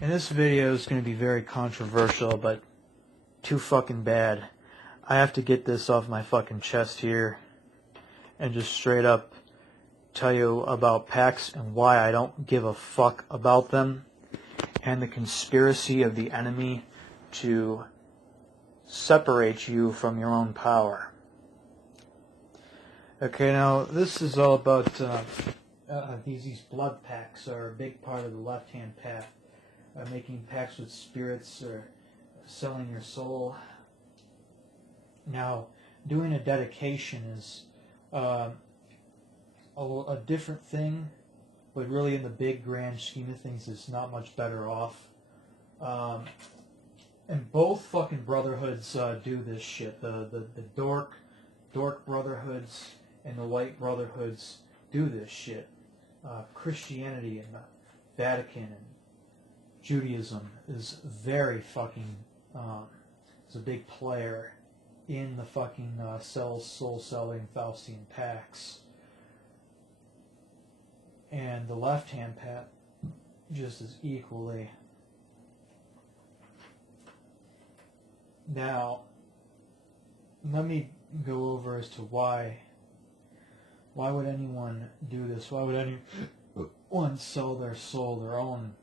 And this video is going to be very controversial, but too fucking bad. I have to get this off my fucking chest here and just straight up tell you about pacts and why I don't give a fuck about them, and the conspiracy of the enemy to separate you from your own power. Okay, now this is all about these blood pacts are a big part of the left-hand path. Making pacts with spirits or selling your soul. Now, doing a dedication is a different thing, but really in the big grand scheme of things, it's not much better off. And both fucking brotherhoods do this shit. The dork brotherhoods and the white brotherhoods do this shit. Christianity and the Vatican and Judaism is very fucking is a big player in the fucking soul-selling Faustian pacts. And the left-hand path just as equally. Now, let me go over as to why would anyone do this? Why would anyone sell their soul, their own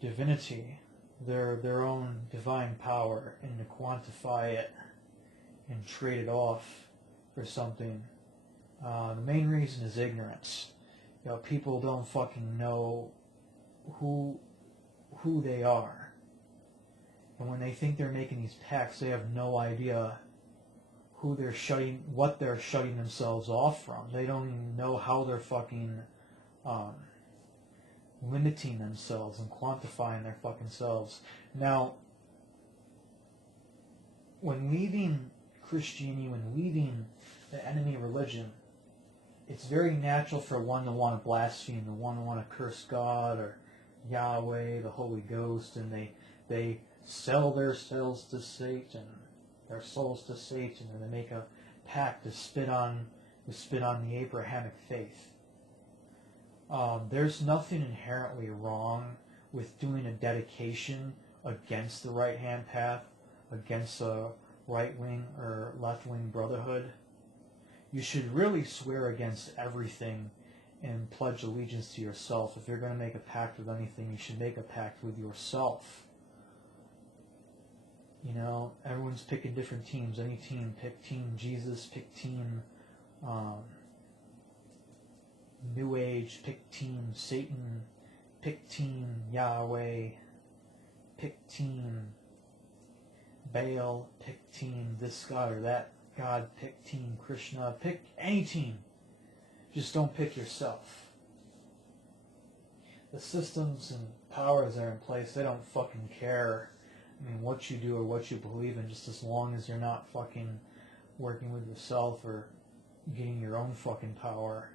divinity, their own divine power, and to quantify it and trade it off for something? The main reason is ignorance. You know, people don't fucking know who they are, and when they think they're making these pacts, they have no idea what they're shutting themselves off from. They don't even know how they're fucking limiting themselves and quantifying their fucking selves. Now, when leaving Christianity, when leaving the enemy religion, it's very natural for one to want to blaspheme, to want to curse God or Yahweh, the Holy Ghost, and they sell their souls to Satan, and they make a pact to spit on the Abrahamic faith. There's nothing inherently wrong with doing a dedication against the right-hand path, against a right-wing or left-wing brotherhood. You should really swear against everything and pledge allegiance to yourself. If you're going to make a pact with anything, you should make a pact with yourself. You know, everyone's picking different teams. Any team, pick Team Jesus, pick Team New Age, pick Team Satan, pick Team Yahweh, pick Team Baal, pick Team this God or that God, pick Team Krishna, pick any team. Just don't pick yourself. The systems and powers that are in place, they don't fucking care, what you do or what you believe in, just as long as you're not fucking working with yourself or getting your own fucking power.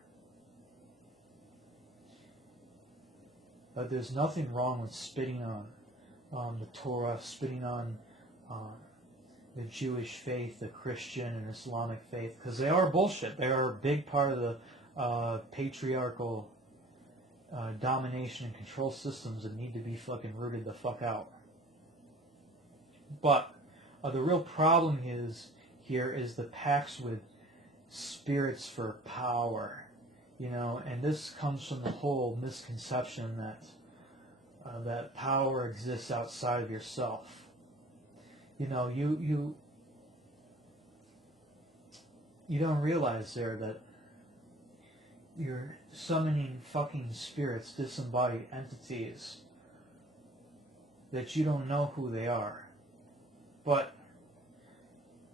But there's nothing wrong with spitting on the Torah, spitting on the Jewish faith, the Christian and Islamic faith, because they are bullshit. They are a big part of the patriarchal domination and control systems that need to be fucking rooted the fuck out. But the real problem here is the pacts with spirits for power. And this comes from the whole misconception that power exists outside of yourself. You don't realize there that you're summoning fucking spirits, disembodied entities, that you don't know who they are. But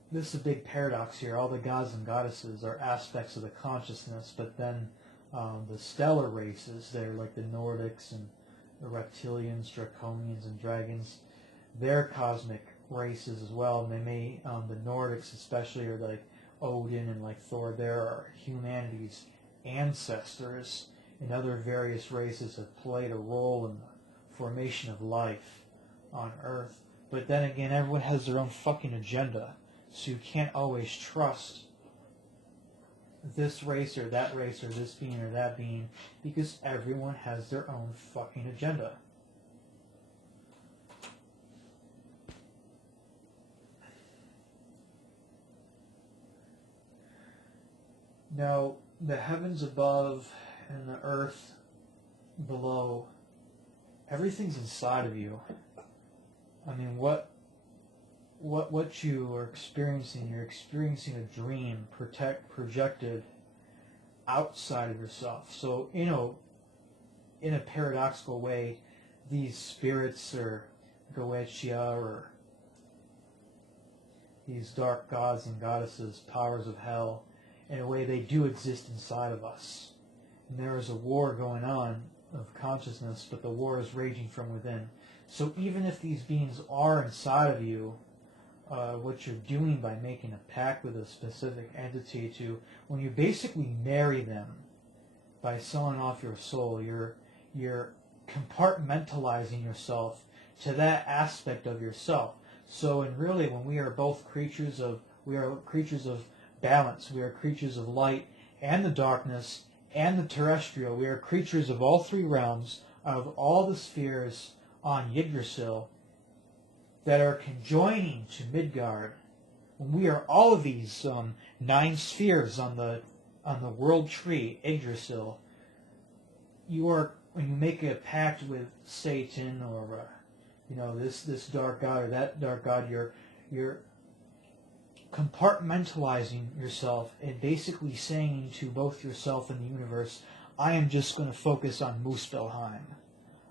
this is a big paradox here. All the gods and goddesses are aspects of the consciousness, but then the stellar races, they're like the Nordics and the reptilians, draconians, and dragons. They're cosmic races as well. And they may, the Nordics especially, are like Odin and like Thor. There are humanity's ancestors, and other various races have played a role in the formation of life on Earth. But then again, everyone has their own fucking agenda. So you can't always trust this race or that race or this being or that being, because everyone has their own fucking agenda. Now, the heavens above and the earth below, everything's inside of you. I mean, what you are experiencing, you're experiencing a dream projected outside of yourself. So, in a paradoxical way, these spirits or Goetia or these dark gods and goddesses, powers of hell, in a way they do exist inside of us. And there is a war going on of consciousness, but the war is raging from within. So even if these beings are inside of you, what you're doing by making a pact with a specific entity when you basically marry them by selling off your soul, you're compartmentalizing yourself to that aspect of yourself. So, and really, when we are both creatures of balance, we are creatures of light and the darkness and the terrestrial. We are creatures of all three realms, of all the spheres on Yggdrasil that are conjoining to Midgard. When we are all of these 9 spheres on the world tree, Yggdrasil, when you make a pact with Satan or this dark god or that dark god, you're compartmentalizing yourself and basically saying to both yourself and the universe, I am just going to focus on Muspelheim.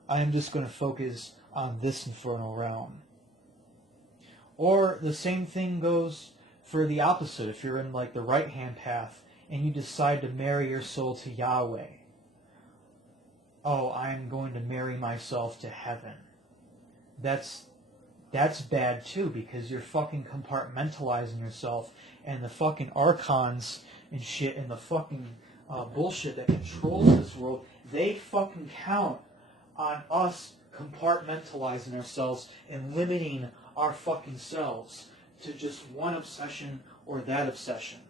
I am just going to focus on this infernal realm. Or the same thing goes for the opposite. If you're in like the right-hand path and you decide to marry your soul to Yahweh, oh, I'm going to marry myself to heaven. That's bad too, because you're fucking compartmentalizing yourself, and the fucking archons and shit and the fucking bullshit that controls this world, they fucking count on us compartmentalizing ourselves and limiting our fucking selves to just one obsession or that obsession.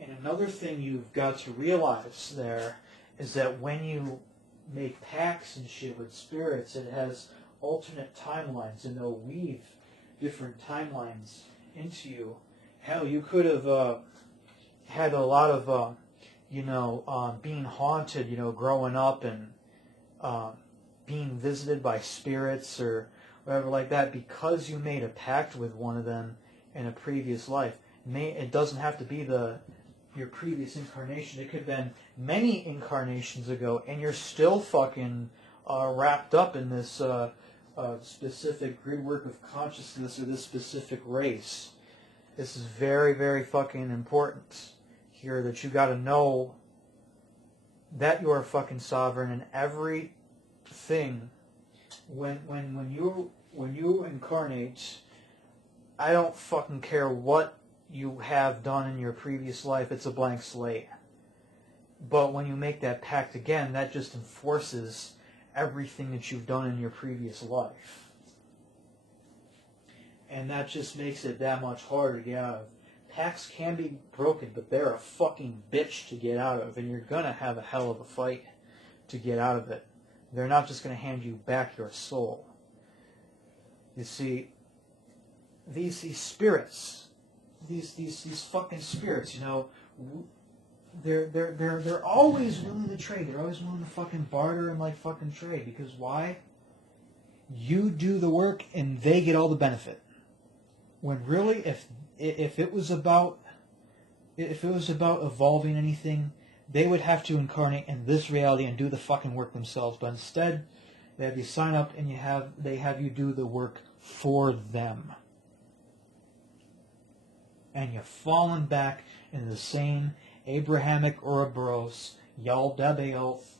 And another thing you've got to realize there is that when you make pacts and shit with spirits, it has alternate timelines, and they'll weave different timelines into you. Hell, you could have had a lot of, being haunted, growing up and being visited by spirits or whatever like that because you made a pact with one of them in a previous life. It doesn't have to be your previous incarnation. It could have been many incarnations ago, and you're still fucking wrapped up in this specific grid work of consciousness or this specific race. This is very, very fucking important here, that you got to know that you are fucking sovereign in everything. When you incarnate, I don't fucking care what you have done in your previous life. It's a blank slate. But when you make that pact again, that just enforces everything that you've done in your previous life. And that just makes it that much harder to get out of. Pacts can be broken, but they're a fucking bitch to get out of, and you're gonna have a hell of a fight to get out of it. They're not just gonna hand you back your soul. You see, these spirits, these fucking spirits, they're always willing to trade. They're always willing to fucking barter and fucking trade. Because why? You do the work and they get all the benefit. When really, if it was about evolving anything, they would have to incarnate in this reality and do the fucking work themselves. But instead, they have you sign up and they have you do the work for them. And you've fallen back into the same Abrahamic Ouroboros, Yal Dabaoth,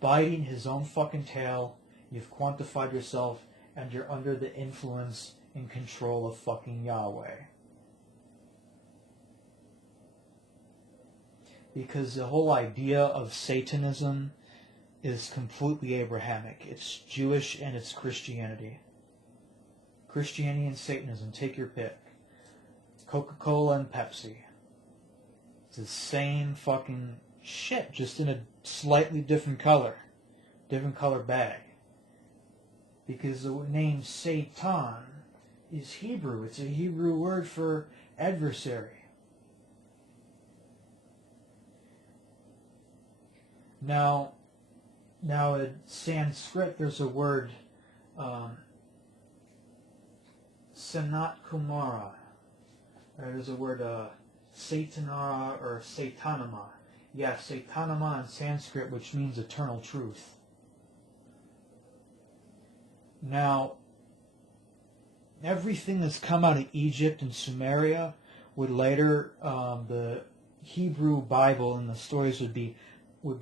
biting his own fucking tail. You've quantified yourself, and you're under the influence and control of fucking Yahweh. Because the whole idea of Satanism is completely Abrahamic. It's Jewish and it's Christianity. Christianity and Satanism, take your pick. Coca-Cola and Pepsi. It's the same fucking shit, just in a slightly different color bag. Because the name Satan is Hebrew. It's a Hebrew word for adversary. Now in Sanskrit, there's a word, Sanat Kumara. There's a word, Satanara or Satanama. Yeah, Satanama in Sanskrit, which means eternal truth. Now, everything that's come out of Egypt and Sumeria would later, the Hebrew Bible and the stories would be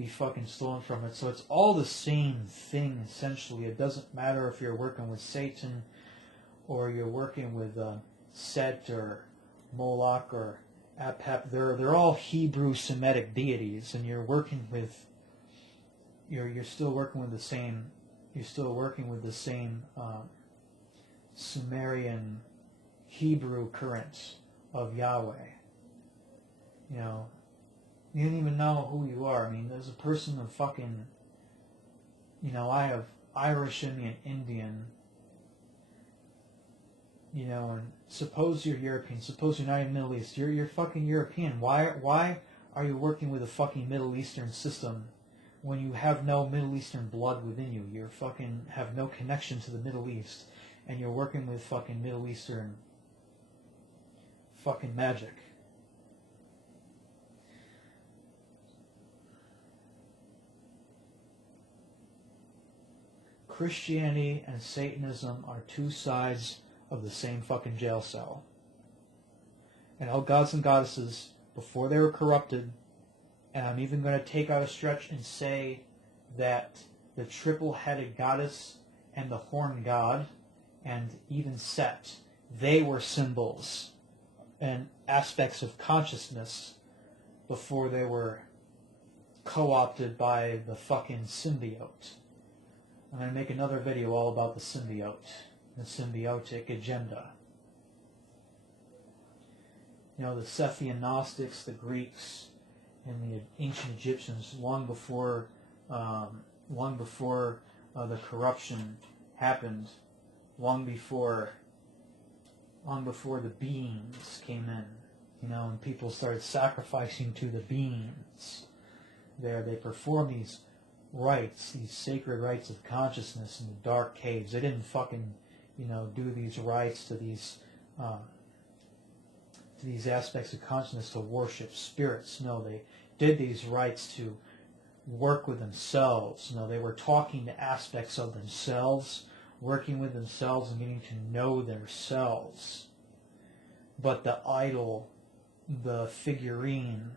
fucking stolen from it. So it's all the same thing, essentially. It doesn't matter if you're working with Satan or you're working with Set or Moloch or Apep. They're all Hebrew Semitic deities, and you're working with you're still working with the same Sumerian Hebrew currents of Yahweh. You know, you don't even know who you are. I mean, there's a person of fucking, I have Irish in me and Indian, and suppose you're European, suppose you're not even Middle East, you're fucking European. Why are you working with a fucking Middle Eastern system when you have no Middle Eastern blood within you? You fucking have no connection to the Middle East, and you're working with fucking Middle Eastern fucking magic. Christianity and Satanism are two sides of the same fucking jail cell. And all gods and goddesses, before they were corrupted, and I'm even going to take out a stretch and say that the triple-headed goddess and the horn god, and even Set, they were symbols and aspects of consciousness before they were co-opted by the fucking symbiote. I'm going to make another video all about the symbiote, the symbiotic agenda. The Sethian Gnostics, the Greeks, and the ancient Egyptians, long before the corruption happened, long before the beings came in, and people started sacrificing to the beings. They performed these rites, these sacred rites of consciousness in the dark caves. They didn't fucking, do these rites to these aspects of consciousness to worship spirits. No, they did these rites to work with themselves. They were talking to aspects of themselves, working with themselves and getting to know themselves. But the idol, the figurine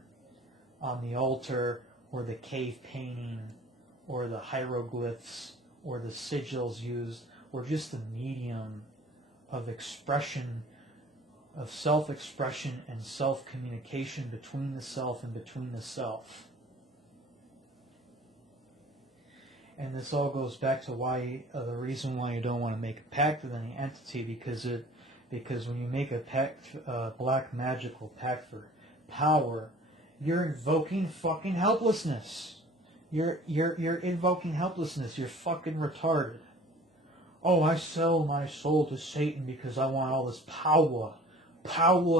on the altar, or the cave painting, or the hieroglyphs, or the sigils used, were just the medium of expression, of self-expression and self-communication between the self and between the self. And this all goes back to why the reason why you don't want to make a pact with any entity, because when you make a pact, black magical pact for power, you're invoking fucking helplessness. You're invoking helplessness. You're fucking retarded. Oh, I sell my soul to Satan because I want all this power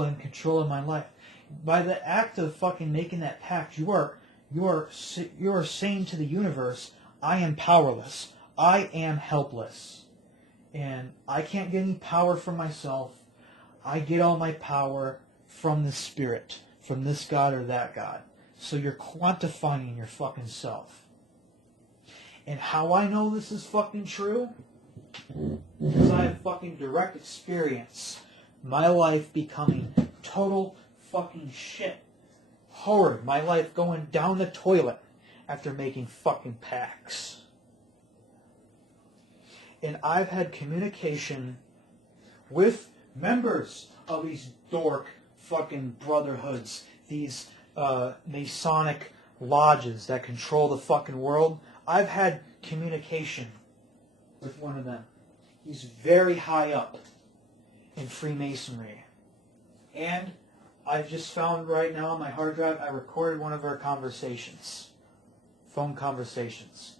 and control in my life. By the act of fucking making that pact, you are saying to the universe, I am powerless. I am helpless. And I can't get any power from myself. I get all my power from the spirit, from this god or that god. So you're quantifying your fucking self. And how I know this is fucking true? Because I have fucking direct experience. My life becoming total fucking shit. Horror. My life going down the toilet after making fucking pacts. And I've had communication with members of these dork fucking brotherhoods, these Masonic lodges that control the fucking world. I've had communication with one of them. He's very high up in Freemasonry. And I've just found right now on my hard drive, I recorded one of our conversations, phone conversations.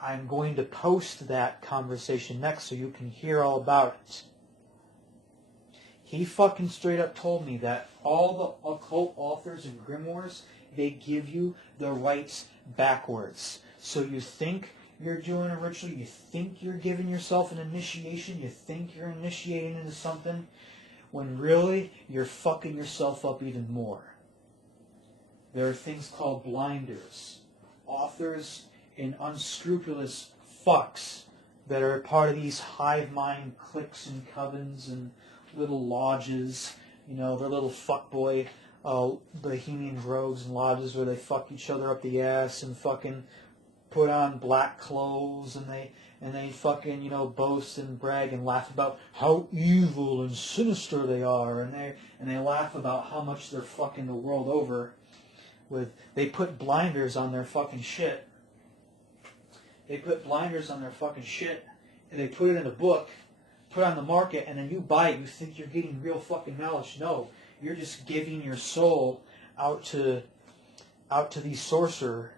I'm going to post that conversation next so you can hear all about it. He fucking straight up told me that all the occult authors and grimoires, they give you the rites backwards. So you think you're doing a ritual, you think you're giving yourself an initiation, you think you're initiating into something, when really you're fucking yourself up even more. There are things called blinders. Authors and unscrupulous fucks that are part of these hive mind cliques and covens and little lodges, you know, their little fuckboy bohemian groves and lodges where they fuck each other up the ass and fucking put on black clothes and they fucking, you know, boast and brag and laugh about how evil and sinister they are, and they laugh about how much they're fucking the world over. They put blinders on their fucking shit. They put blinders on their fucking shit, and they put it in a book, put it on the market, and then you buy it. You think you're getting real fucking knowledge. No, you're just giving your soul out to the sorcerer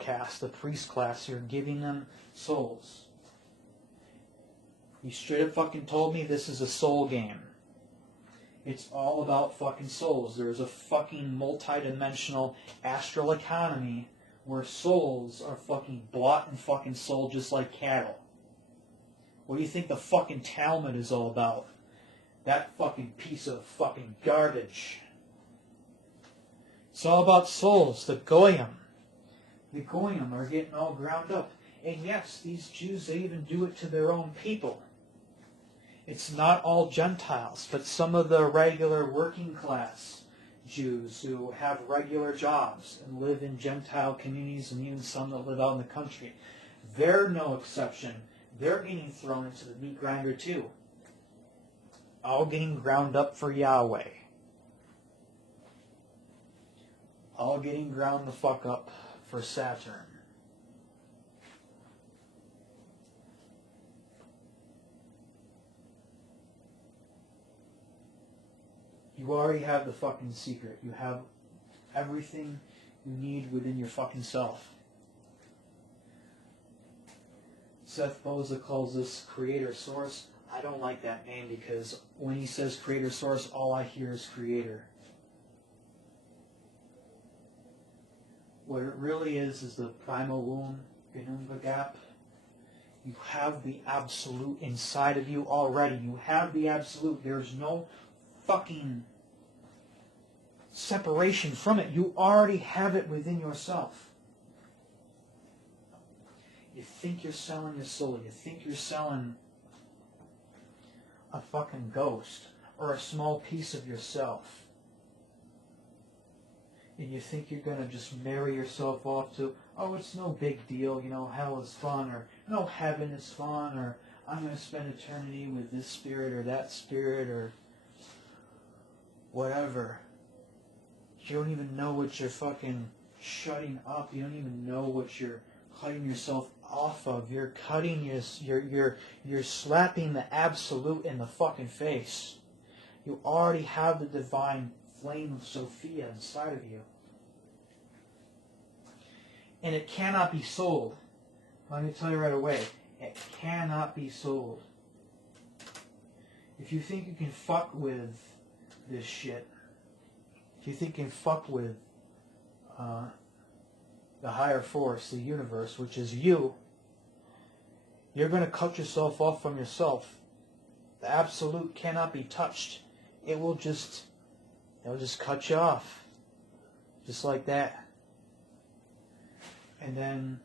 caste, the priest class. You're giving them souls. He straight up fucking told me this is a soul game. It's all about fucking souls. There's a fucking multi-dimensional astral economy where souls are fucking bought and fucking sold just like cattle. What do you think the fucking Talmud is all about? That fucking piece of fucking garbage. It's all about souls. The Goyim are getting all ground up. And yes, these Jews, they even do it to their own people. It's not all Gentiles, but some of the regular working class Jews who have regular jobs and live in Gentile communities, and even some that live out in the country. They're no exception. They're getting thrown into the meat grinder too. All getting ground up for Yahweh. All getting ground the fuck up for Saturn. You already have the fucking secret. You have everything you need within your fucking self. Seth Boza calls this creator source. I don't like that name because when he says creator source, all I hear is creator. What it really is the primal womb, Ginunga gap. You have the absolute inside of you already. You have the absolute. There's no fucking separation from it. You already have it within yourself. You think you're selling your soul. You think you're selling a fucking ghost or a small piece of yourself. And you think you're going to just marry yourself off to, oh, it's no big deal, you know, hell is fun, or no, heaven is fun, or I'm going to spend eternity with this spirit or that spirit, or whatever. You don't even know what you're fucking shutting up. You don't even know what you're cutting yourself off of. You're cutting you're slapping the absolute in the fucking face. You already have the divine flame of Sophia inside of you. And it cannot be sold. Let me tell you right away. It cannot be sold. If you think you can fuck with this shit, if you think you can fuck with the higher force, the universe, which is you, you're going to cut yourself off from yourself. The absolute cannot be touched. It'll just cut you off. Just like that. And then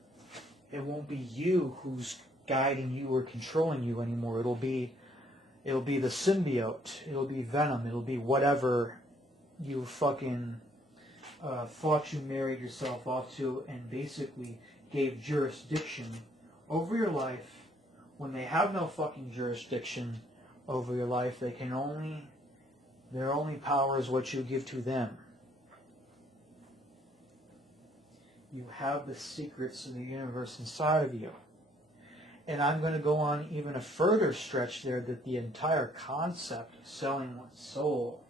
it won't be you who's guiding you or controlling you anymore. It'll be the symbiote. It'll be Venom. It'll be whatever you fucking thought you married yourself off to and basically gave jurisdiction over your life. When they have no fucking jurisdiction over your life, their only power is what you give to them. You have the secrets of the universe inside of you. And I'm going to go on even a further stretch there that the entire concept of selling one's soul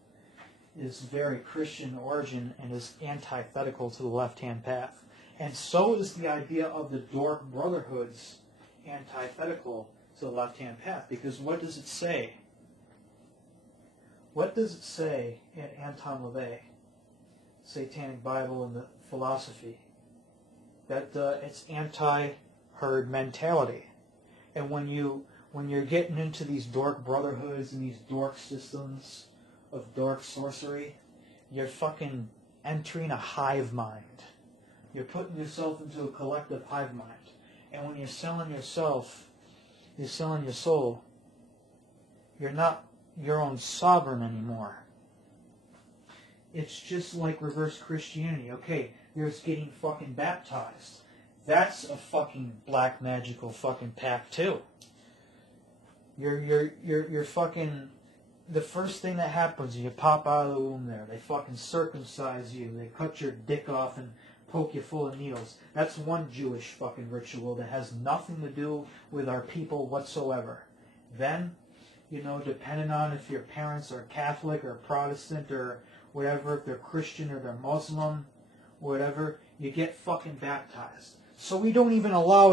is very Christian origin and is antithetical to the left-hand path. And so is the idea of the Dork Brotherhoods antithetical to the left-hand path. Because what does it say? What does it say in Anton LaVey, Satanic Bible and the Philosophy? That it's anti-herd mentality. And when you're getting into these dork brotherhoods and these dork systems of dork sorcery, you're fucking entering a hive mind. You're putting yourself into a collective hive mind. And when you're selling yourself, you're selling your soul, you're not your own sovereign anymore. It's just like reverse Christianity. Okay, there's getting fucking baptized. That's a fucking black magical fucking pact too. You're fucking, the first thing that happens, you pop out of the womb there. They fucking circumcise you. They cut your dick off and poke you full of needles. That's one Jewish fucking ritual that has nothing to do with our people whatsoever. Then, depending on if your parents are Catholic or Protestant or whatever, if they're Christian or they're Muslim, whatever, you get fucking baptized. So we don't even allow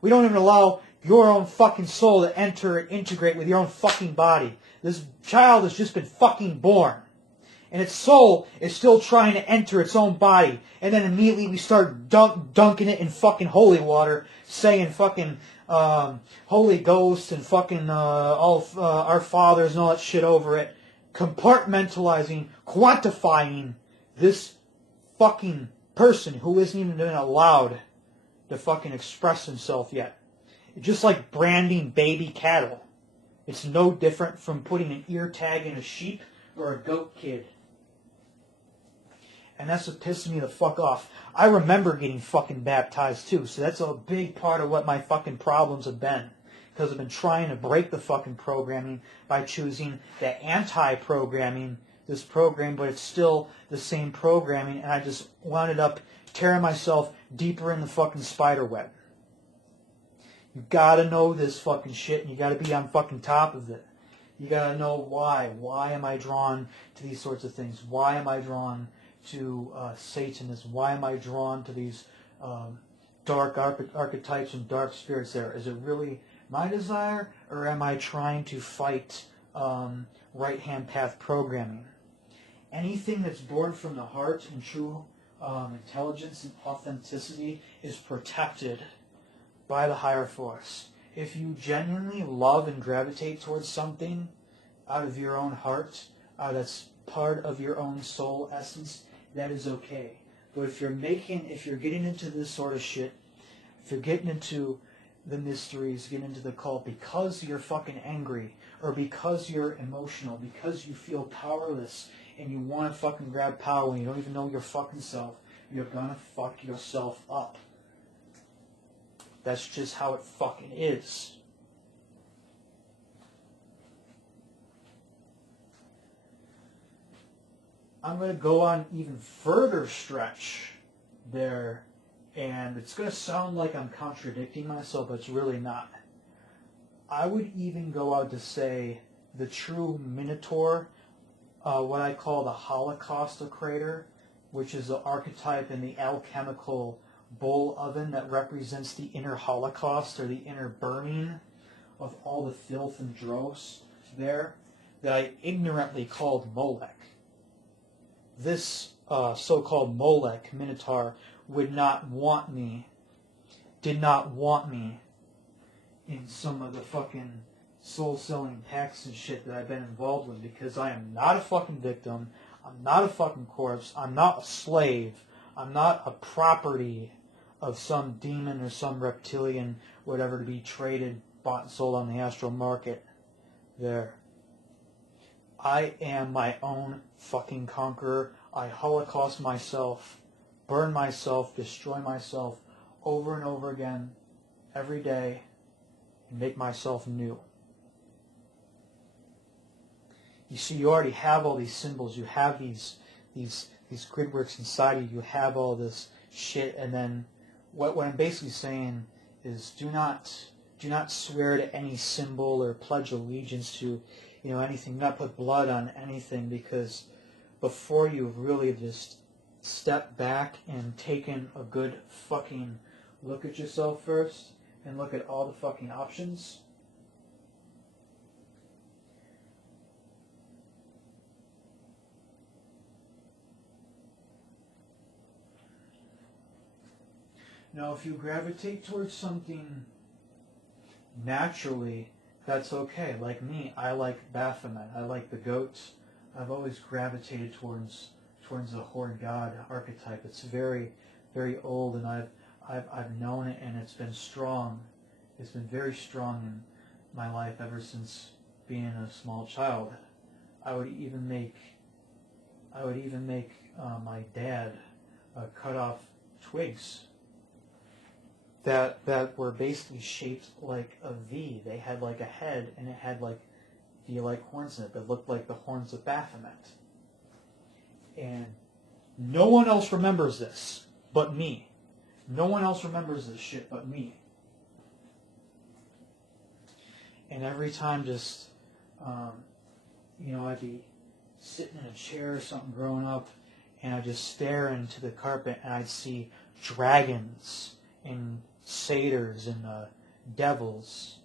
we don't even allow your own fucking soul to enter and integrate with your own fucking body. This child has just been fucking born. And its soul is still trying to enter its own body. And then immediately we start dunking it in fucking holy water, saying fucking Holy Ghost and fucking our fathers and all that shit over it. Compartmentalizing, quantifying this fucking person who isn't even been allowed to fucking express himself yet. Just like branding baby cattle. It's no different from putting an ear tag in a sheep or a goat kid. And that's what pisses me the fuck off. I remember getting fucking baptized too, so that's a big part of what my fucking problems have been. Because I've been trying to break the fucking programming by choosing the anti-programming, this program, but it's still the same programming, and I just wound up tearing myself deeper in the fucking spider web. You gotta know this fucking shit, and you gotta be on fucking top of it. You gotta know why. Why am I drawn to these sorts of things? Why am I drawn to Satanism? Why am I drawn to these dark archetypes and dark spirits there? Is it really my desire, or am I trying to fight right-hand path programming? Anything that's born from the heart and true intelligence and authenticity is protected by the higher force. If you genuinely love and gravitate towards something out of your own heart, that's part of your own soul essence, that is okay. But if you're getting into this sort of shit, if you're getting into the mysteries, getting into the cult because you're fucking angry, or because you're emotional, because you feel powerless, and you want to fucking grab power when you don't even know your fucking self, you're gonna fuck yourself up. That's just how it fucking is. I'm going to go on even further stretch there, and it's going to sound like I'm contradicting myself, but it's really not. I would even go out to say the true Minotaur, what I call the Holocaustocrator, which is the archetype in the alchemical bull oven that represents the inner Holocaust, or the inner burning of all the filth and dross there, that I ignorantly called Molech. This so-called Molech, Minotaur, did not want me in some of the fucking soul-selling pacts and shit that I've been involved with, because I am not a fucking victim, I'm not a fucking corpse, I'm not a slave, I'm not a property of some demon or some reptilian, whatever, to be traded, bought and sold on the astral market there. I am my own fucking conqueror. I holocaust myself, burn myself, destroy myself over and over again, every day, and make myself new. You see, you already have all these symbols. You have these gridworks inside you. You have all this shit, and then what I'm basically saying is, do not swear to any symbol or pledge allegiance to anything. Do not put blood on anything, because before you've really just stepped back and taken a good fucking look at yourself first, and look at all the fucking options, Now, if you gravitate towards something naturally, that's okay. Like me, I like Baphomet. I like the goats. I've always gravitated towards the horned god archetype. It's very, very old, and I've known it, and it's been strong. It's been very strong in my life ever since being a small child. I would even make my dad cut off twigs that were basically shaped like a V. They had like a head, and it had like V-like horns in it that looked like the horns of Baphomet. And no one else remembers this but me. No one else remembers this shit but me. And every time just, I'd be sitting in a chair or something growing up, and I'd just stare into the carpet, and I'd see dragons and satyrs and devils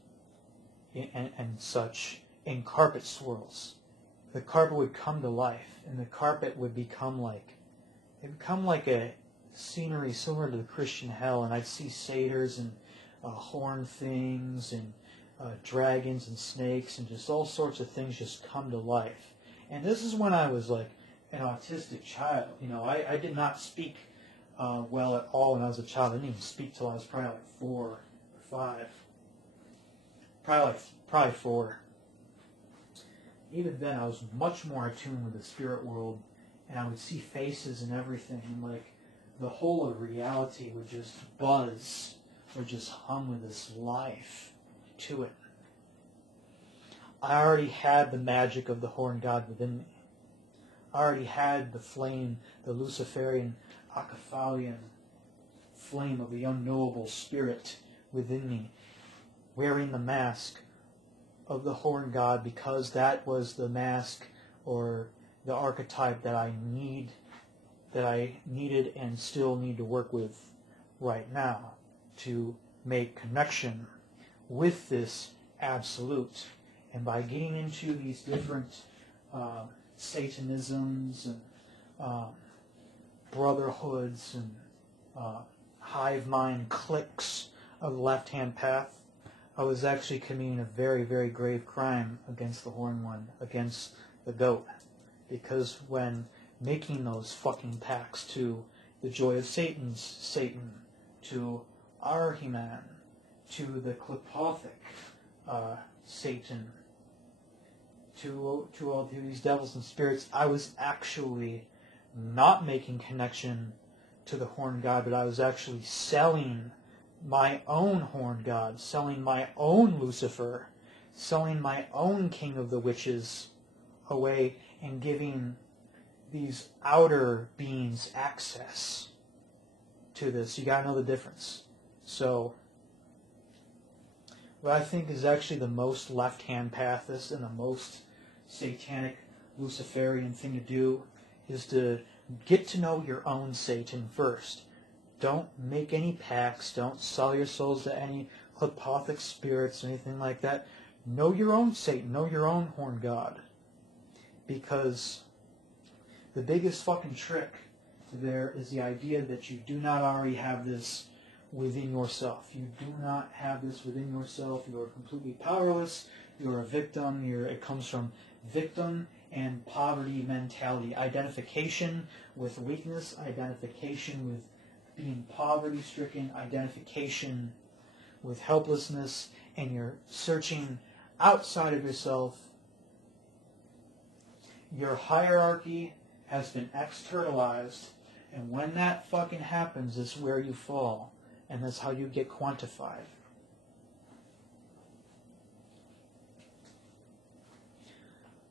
and such in carpet swirls. The carpet would come to life, and the carpet would become like a scenery similar to the Christian hell, and I'd see satyrs and horned things and dragons and snakes and just all sorts of things just come to life. And this is when I was like an autistic child. I did not speak well at all when I was a child. I didn't even speak till I was probably like 4 or 5. Probably 4. Even then, I was much more attuned with the spirit world, and I would see faces and everything, and like the whole of reality would just buzz or just hum with this life to it. I already had the magic of the horned god within me. I already had the flame, the Luciferian, Acaphalian flame of the unknowable spirit within me, wearing the mask of the horned god, because that was the mask or the archetype that I needed and still need to work with right now to make connection with this absolute. And by getting into these different Satanisms and brotherhoods and hive mind cliques of the left-hand path, I was actually committing a very, very grave crime against the Horned One, against the goat. Because when making those fucking pacts to the Joy of Satan's Satan, to Archiman, to the Klipothic Satan, to all these devils and spirits, I was actually not making connection to the horned god, but I was actually selling my own horned god, selling my own Lucifer, selling my own king of the witches away, and giving these outer beings access to this. You gotta know the difference. So what I think is actually the most left-hand path and the most satanic Luciferian thing to do is to get to know your own Satan first. Don't make any pacts. Don't sell your souls to any Klipothic spirits or anything like that. Know your own Satan. Know your own horned god. Because the biggest fucking trick there is the idea that you do not already have this within yourself. You do not have this within yourself. You are completely powerless. You are a victim. It comes from victim and poverty mentality. Identification with weakness, identification with being poverty-stricken, identification with helplessness, and you're searching outside of yourself. Your hierarchy has been externalized, and when that fucking happens, is where you fall, and that's how you get quantified.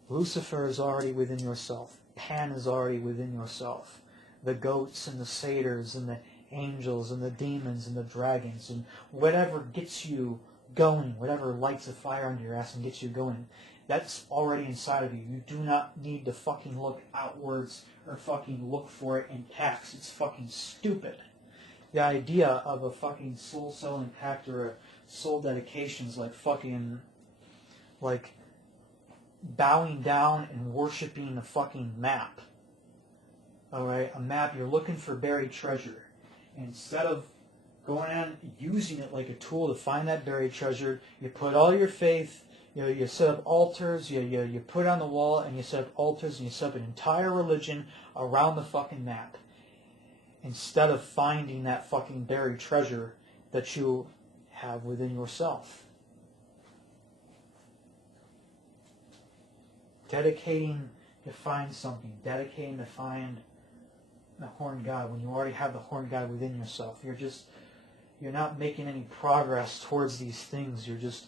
Lucifer is already within yourself. Pan is already within yourself. The goats and the satyrs and the angels and the demons and the dragons and whatever gets you going, whatever lights a fire under your ass and gets you going, that's already inside of you. You do not need to fucking look outwards or fucking look for it in pacts. It's fucking stupid. The idea of a fucking soul-selling pact or a soul dedication is like fucking, like, bowing down and worshiping a fucking map. Alright? A map, you're looking for buried treasure. And instead of going on, using it like a tool to find that buried treasure. You put all your faith, you set up altars, you put it on the wall, and you set up altars, and you set up an entire religion around the fucking map. Instead of finding that fucking buried treasure that you have within yourself. Dedicating to find something. Dedicating to find the horned god when you already have the horned god within yourself. You're not making any progress towards these things. You're just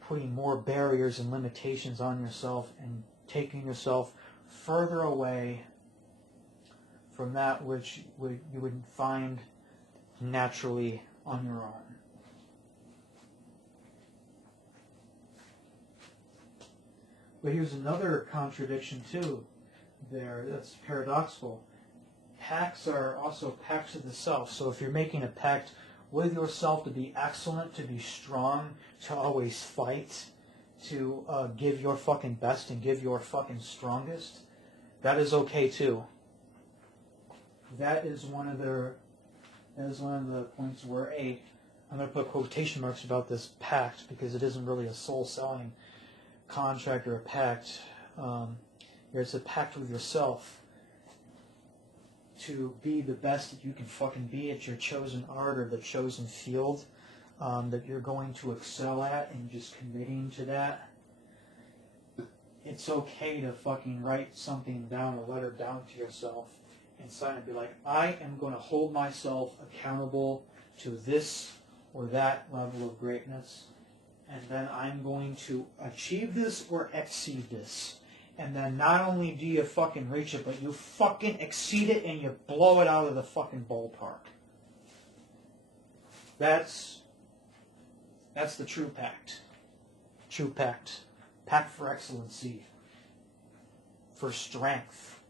putting more barriers and limitations on yourself and taking yourself further away from that which you would find naturally on your own. But here's another contradiction too there that's paradoxical. Pacts are also pacts of the self. So if you're making a pact with yourself to be excellent, to be strong, to always fight, to give your fucking best and give your fucking strongest, that is okay too. That is one of the points where I'm going to put quotation marks about this pact because it isn't really a soul-selling contract or a pact. It's a pact with yourself to be the best that you can fucking be at your chosen art or the chosen field that you're going to excel at, and just committing to that. It's okay to fucking write something down, a letter down to yourself, and sign and be like, I am going to hold myself accountable to this or that level of greatness, and then I'm going to achieve this or exceed this. And then not only do you fucking reach it, but you fucking exceed it and you blow it out of the fucking ballpark. That's the true pact. True pact. Pact for excellency. For strength.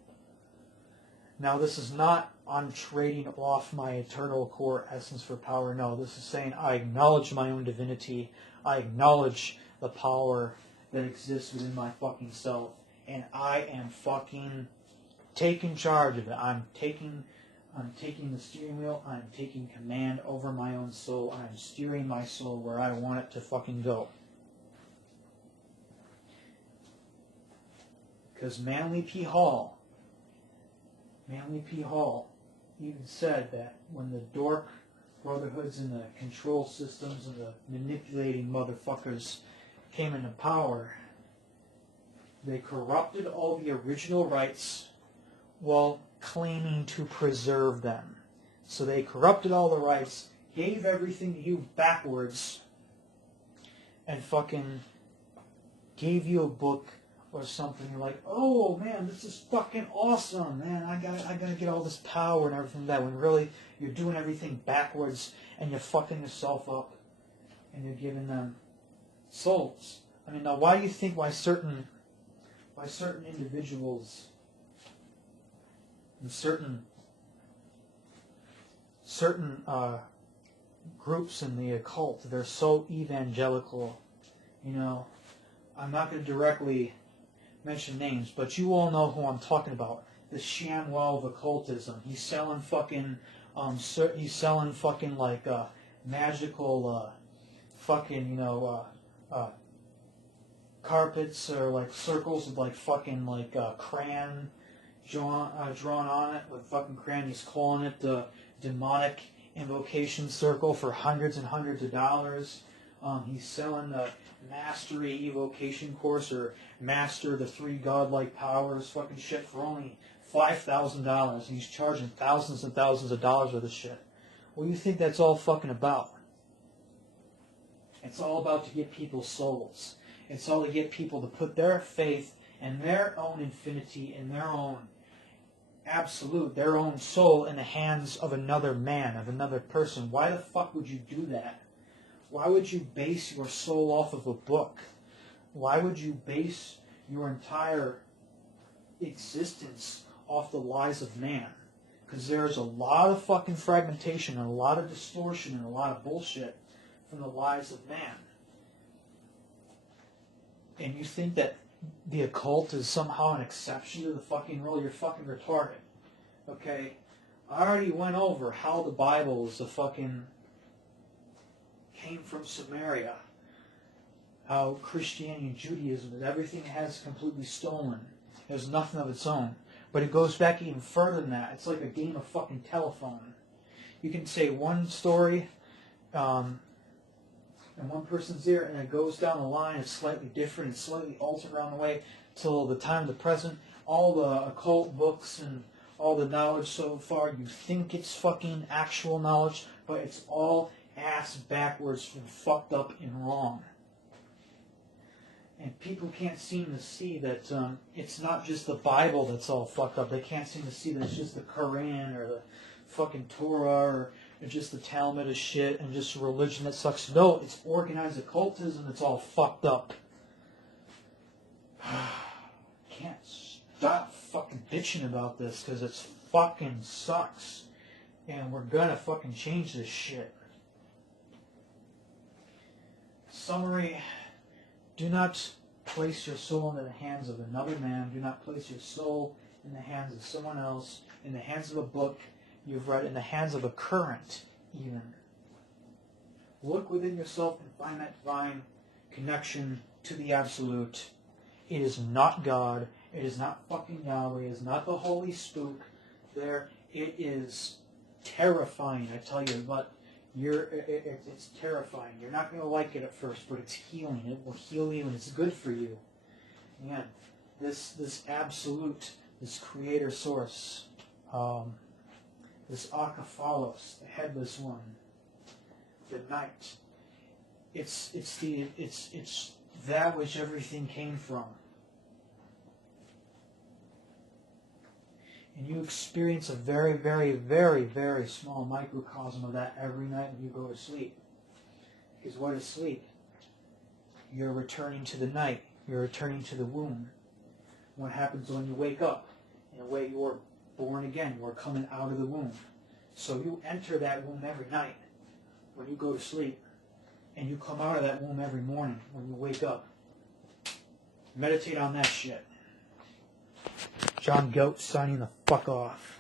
Now this is not on trading off my eternal core essence for power. No, this is saying I acknowledge my own divinity. I acknowledge the power that exists within my fucking self. And I am fucking taking charge of it. I'm taking the steering wheel. I'm taking command over my own soul. I'm steering my soul where I want it to fucking go. Because Manly P. Hall even said that when the dork brotherhoods and the control systems and the manipulating motherfuckers came into power, they corrupted all the original rights while claiming to preserve them. So they corrupted all the rights, gave everything to you backwards, and fucking gave you a book or something. You're like, oh man, this is fucking awesome, man. I gotta get all this power and everything like that. When really you're doing everything backwards and you're fucking yourself up and you're giving them souls. I mean, now why do you think certain individuals and certain groups in the occult, they're so evangelical? You know, I'm not going to directly mention names, but you all know who I'm talking about. The ShamWow of occultism. He's selling fucking like magical carpets or like circles with like fucking like crayon drawn on it with fucking crayon. He's calling it the demonic invocation circle for hundreds and hundreds of dollars. He's selling the mastery evocation course or master the 3 godlike powers fucking shit for only $5,000. He's charging thousands and thousands of dollars for this shit. What do you think that's all fucking about? It's all about to get people's souls. It's all to get people to put their faith and their own infinity and their own absolute, their own soul in the hands of another man, of another person. Why the fuck would you do that? Why would you base your soul off of a book? Why would you base your entire existence off the lies of man? Because there's a lot of fucking fragmentation and a lot of distortion and a lot of bullshit from the lies of man. And you think that the occult is somehow an exception to the fucking rule? You're fucking retarded. Okay? I already went over how the Bible is a fucking came from Samaria. How Christianity and Judaism, everything has completely stolen. There's nothing of its own. But it goes back even further than that. It's like a game of fucking telephone. You can say one story, and one person's there, and it goes down the line. It's slightly different. It's slightly altered around the way till the time of the present. All the occult books and all the knowledge so far, you think it's fucking actual knowledge, but it's all ass backwards and fucked up and wrong. And people can't seem to see that it's not just the Bible that's all fucked up. They can't seem to see that it's just the Quran or the fucking Torah or just the Talmud of shit and just religion that sucks. No, it's organized occultism that's all fucked up. Can't stop fucking bitching about this because it fucking sucks. And we're gonna fucking change this shit. Summary. Do not place your soul into the hands of another man. Do not place your soul in the hands of someone else, in the hands of a book you've read, in the hands of a current, even. Look within yourself and find that divine connection to the absolute. It is not God. It is not fucking Yahweh. It is not the holy spook. There, it is terrifying, I tell you, but it's terrifying. You're not going to like it at first, but it's healing. It will heal you, and it's good for you. Again, this absolute, this creator source, this Akaphalos, the headless one, the night. It's that which everything came from. And you experience a very, very, very, very small microcosm of that every night when you go to sleep. Because what is sleep? You're returning to the night. You're returning to the womb. What happens when you wake up? In a way, you're born again. You're coming out of the womb. So you enter that womb every night when you go to sleep. And you come out of that womb every morning when you wake up. Meditate on that shit. John Goat signing the fuck off.